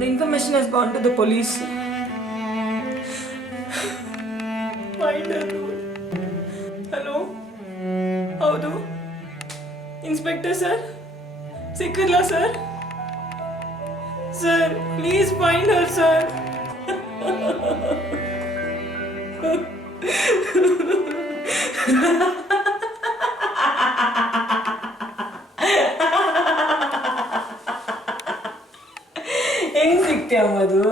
The information has gone to the police. Find her. Hello? ಹೌದು inspector sir ಸಿಕ್ಕಿಲ್ಲ sir sir please find Har sir ಹೆಂಗ್ ಸಿಕ್ತ್ಯಾ ಮಧು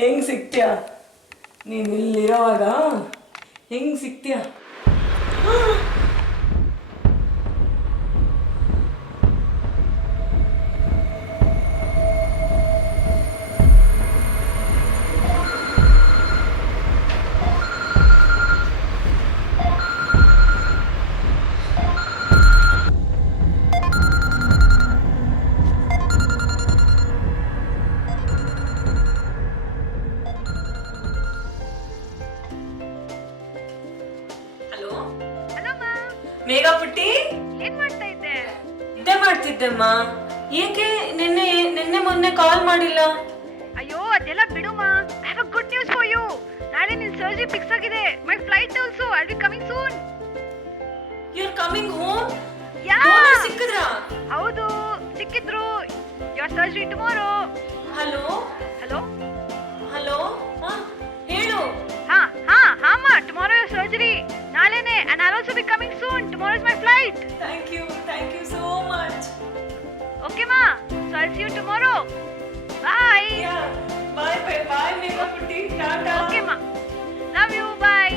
ಹೆಂಗ್ ಸಿಕ್ತ್ಯಾ ನೀನು ಇಲ್ಲಿರೋವಾಗ ಹೆಂಗ್ ಸಿಕ್ತ್ಯಾ ಮೇಘ ಪುಟ್ಟಿ ಏನ್ ಮಾಡ್ತಾ ಇದ್ದೆ? ನಿದ್ದೆ ಮಾಡ್ತಿದ್ದೆಮ್ಮ. ಏಕೆ ನಿನ್ನೆ ಮೊನ್ನೆ ಕಾಲ್ ಮಾಡಿಲ್ಲ? ಅಯ್ಯೋ ಅದೆಲ್ಲ ಬಿಡುಮಾ. I have a good news for you. ನಾಳೆ ನಿನ್ ಸರ್ಜರಿ ಫಿಕ್ಸ್ ಆಗಿದೆ. My flight also. I will be coming soon. You are coming home? Yeah. ಸಿಕ್ಕಿದ್ರಾ? ಹೌದು ಸಿಕ್ಕಿದ್ರು. Your surgery tomorrow. Hello hello hello ಹೇಳು. ಹಾಮ ಟುಮಾರೋ ಯುವರ್ ಸರ್ಜರಿ. ನಾಳೆನೆ and I'll also be coming soon. Tomorrow is my flight. Thank you so much. Okay ma. So I'll see you tomorrow. Bye. Yeah. Bye Megha Putti. Tata. Okay ma. Love you. Bye.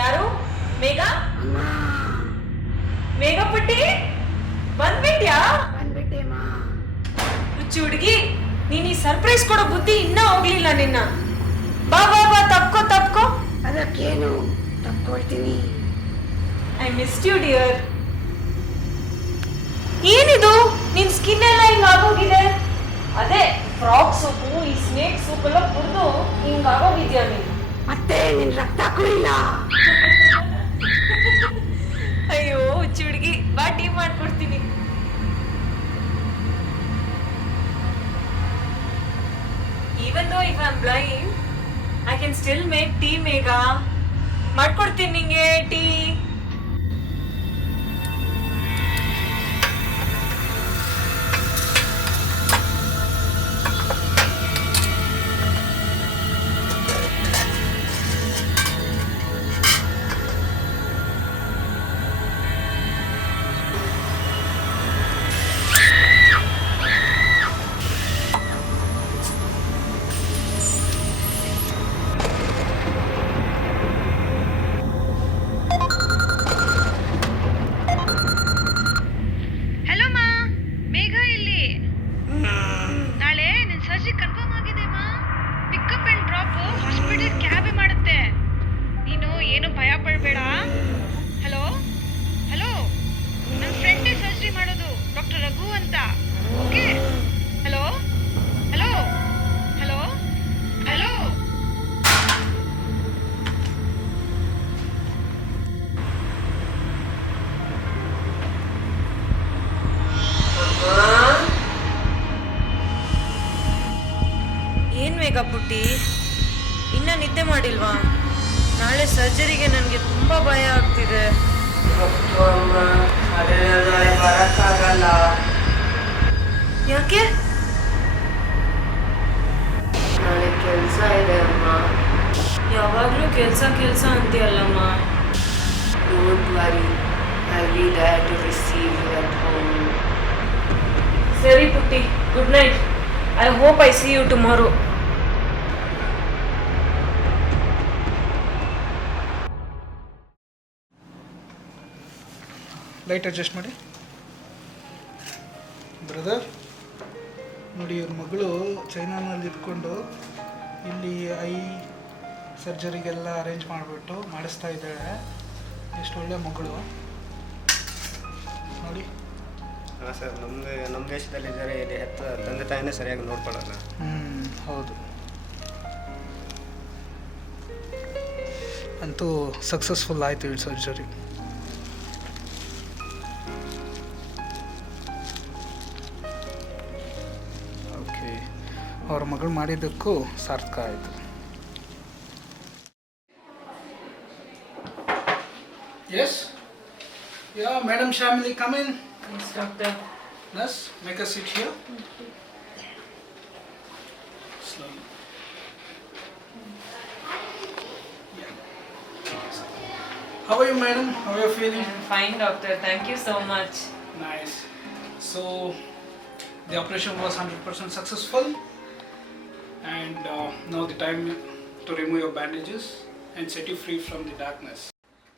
ಯಾರು ಮೇಘ ಮೇಘ ಪುಟ್ಟಿ ಬಂದ್ಬಿಟ್ಯಾ? ಹುಚ್ಚಿ ಹುಡುಗಿ ನೀನ್ ಈ surprise ಕೊಡೋ ಬುದ್ಧಿ ಇನ್ನೂ ಹೋಗ್ಲಿಲ್ಲ ನಿನ್ನ. ಬಾ ತಪ್ಕೋ ಅದಕ್ಕೇನು ತಪ್ಕೊಳ್ತೀನಿ. I missed you dear. ಏನಿದು ನಿನ್ ಸ್ಕಿನ್ ಎಲ್ಲ ಹಿಂಗ್ ಆಗೋಗಿದೆ? ಅದೇ ಫ್ರಾಕ್ ಸೂಪು ಈ ಸ್ನೇಕ್ ಸೂಪ್ ಎಲ್ಲ ಕುಡ್ದು ಹಿಂಗ್ ಆಗೋಗಿದ್ಯಾ ನೀನು? ಮತ್ತೆ ನಿನ್ ರಕ್ತ ಕುಡಿಲ್ಲ. ಅಯ್ಯೋ ಹುಚ್ಚಿ ಹುಡುಗಿ ಬಾ ಟೀ ಮಾಡ್ಕೊಡ್ತೀನಿ. Even though if I'm blind, I can still make tea, Megha. ಮಾಡ್ಕೊಡ್ತೀನಿ ನಿಂಗೆ ಟೀ. ಮೇಘ ಪುಟ್ಟಿ ಇನ್ನ ನಿದ್ದೆ ಮಾಡಿಲ್ವಾ? ನಾಳೆ ಸರ್ಜರಿಗೆ ನನಗೆ ತುಂಬಾ ಭಯ ಆಗ್ತಿದೆ. ಯಾಕೆ? ನಾಳೆ ಕೆಲಸ ಇದೆ ಅಮ್ಮ. ಯಾವಾಗ್ಲೂ ಕೆಲಸ ಅಂತೀಯಲ್ಲಮ್ಮ. Don't worry, I will be there to receive you at home. ಸರಿ ಪುಟ್ಟಿ, good night. I hope I see you tomorrow. Light adjust ಮಾಡಿ. ಬ್ರದರ್ ನೋಡಿ, ಇವ್ರ ಮಗಳು ಚೈನಾನಲ್ಲಿ ಇದ್ಕೊಂಡು ಇಲ್ಲಿ ಐ ಸರ್ಜರಿಗೆಲ್ಲ ಅರೇಂಜ್ ಮಾಡಿಬಿಟ್ಟು ಮಾಡಿಸ್ತಾ ಇದ್ದಾಳೆ. ಎಷ್ಟು ಒಳ್ಳೆ ಮಗಳು ನೋಡಿ. ಹಾಂ ಸರ್, ನಮ್ಮ ದೇಶದಲ್ಲಿದ್ದಾರೆ, ಇಲ್ಲಿ ತಂದೆ ತಾಯಿನೇ ಸರಿಯಾಗಿ ನೋಡ್ಕೊಳ್ಳಲ್ಲ. ಹೌದು, ಅಂತೂ ಸಕ್ಸಸ್ಫುಲ್ ಆಯಿತು ಈ ಸರ್ಜರಿ. ಓಕೆ, ಅವ್ರ ಮಗಳು ಮಾಡಿದ್ದಕ್ಕೂ ಸಾರ್ಥಕ ಆಯಿತು. Yes? Yeah, Madam Shamili, come in. Yes, doctor. Nurse, make a seat here. Slowly. Yeah. How are you, madam? How are you feeling? I'm fine, doctor. Thank you so much. Nice. So, the operation was 100% successful, and now the time to remove your bandages and set you free from the darkness.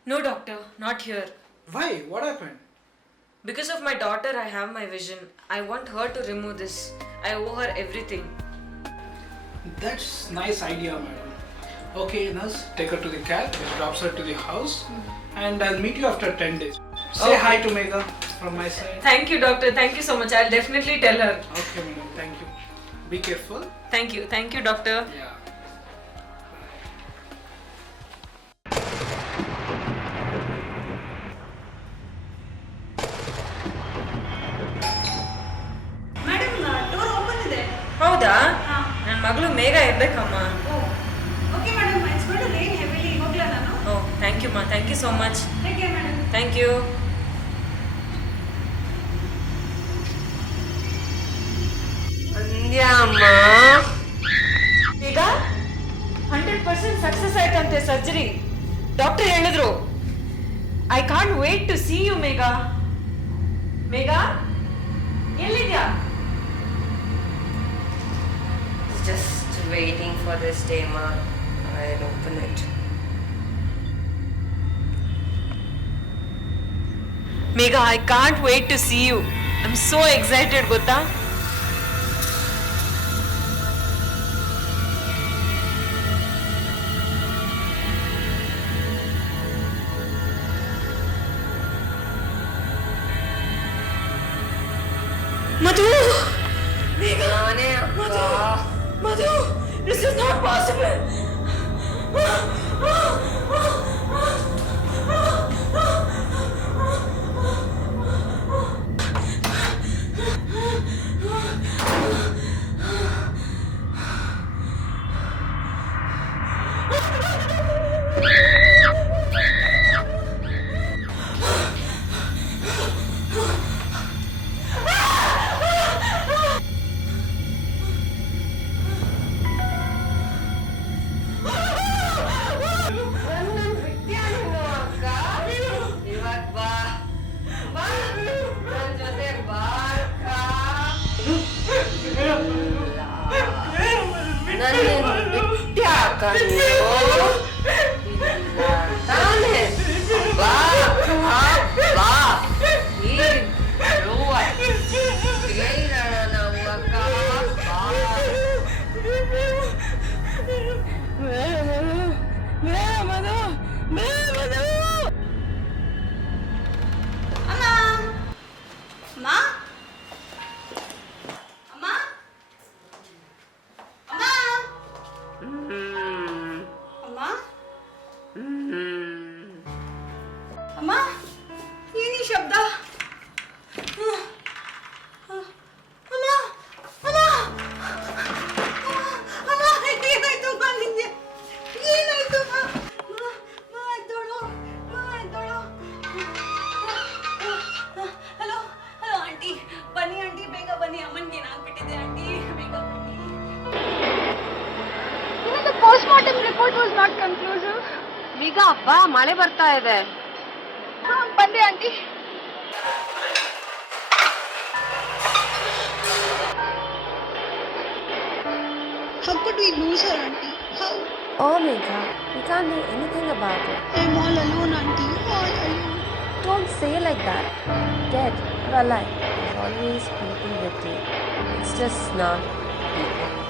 No, doctor, not here. Why? What happened? Because of my daughter, I have my vision. I want her to remove this. I owe her everything. That's nice idea, madam. Okay, nurse, take her to the cab, which drops her to the house, and I'll meet you after 10 days. Say Okay. hi to Megha from my side. Thank you, doctor. Thank you so much. I'll definitely tell her. Okay, madam. Thank you. Be careful. Thank you, doctor. Yeah. Madam door open ಇದೆ. ಹೌದಾ? ನನ್ನ ಮಗಳು ಮೇಘ ಇರ್ಬೇಕಮ್ಮ. Okay madam, it's going to rain heavily. ಹೋಗ್ಲಾ ನಾನು? Oh, thank you, ma. Thank you so much. Take care madam. Thank you. ಅಂದ್ಯಮ್ಮ ಈಗ 100% success ಆಯ್ತಂತೆ ಸರ್ಜರಿ. ಡಾಕ್ಟರ್ ಹೇಳಿದ್ರು. I can't wait to see you Megha. Megha ಎಲ್ಲಿದ್ಯಾ? just waiting for this day, ma. I'll open it. Megha, I can't wait to see you. I am so excited ಗೊತ್ತಾ? ಮಧು, ಮೇಘ, ನಾನೇ ಮಧು, ಮಧು, this is not possible. ಇವಾಗ ಬಾ ಬಾ ನನ್ ಜೊತೆ ಬಾರ್ಕ ನನ್ನ ಬಿಟ್ಟ್ಯಾಕ ನೀವು ಇಲ್ಲ ತಾನೇ ಬಾ ಬಾ ಇರುವ ಕೇಳೋಣ ನಾವು ಅಕ್ಕ ಬಾ ಅಮ್ಮ, ಅಮ್ಮ, ಅಮ್ಮ, ಅಮ್ಮ, ಅಮ್ಮ, ಅಮ್ಮ, ಏನಿ ಶಬ್ದ? ಅಮ್ಮ, ಅಮ್ಮ, ಅಮ್ಮ, ಏನಾಯ್ತು ಅಮ್ಮ ನಿಂಗೆ? ಏನಾಯ್ತು ಅಮ್ಮ? ಅಮ್ಮ, ಎದ್ದೋಳು, ಅಮ್ಮ, ಎದ್ದೋಳು. ಹಲೋ ಹಲೋ ಆಂಟಿ, ಬನ್ನಿ ಆಂಟಿ, ಬೇಗ ಬನ್ನಿ. ಅಮ್ಮನಿಗೆ ಏನಾಗ್ಬಿಟ್ಟಿದೆ ಆಂಟಿ, ಬೇಗ ಬನ್ನಿ. The postmortem report was not conclusive. ಈಗ ಬಾ ಮಳೆ ಬರ್ತಾ ಇದೆ ಬಂದೆ aunty. How could we lose her, auntie? How? Oh, Megha, we can't do anything about it. I'm all alone, auntie. All alone. Don't say like that. Dead or alive is always people with you. It's just not people.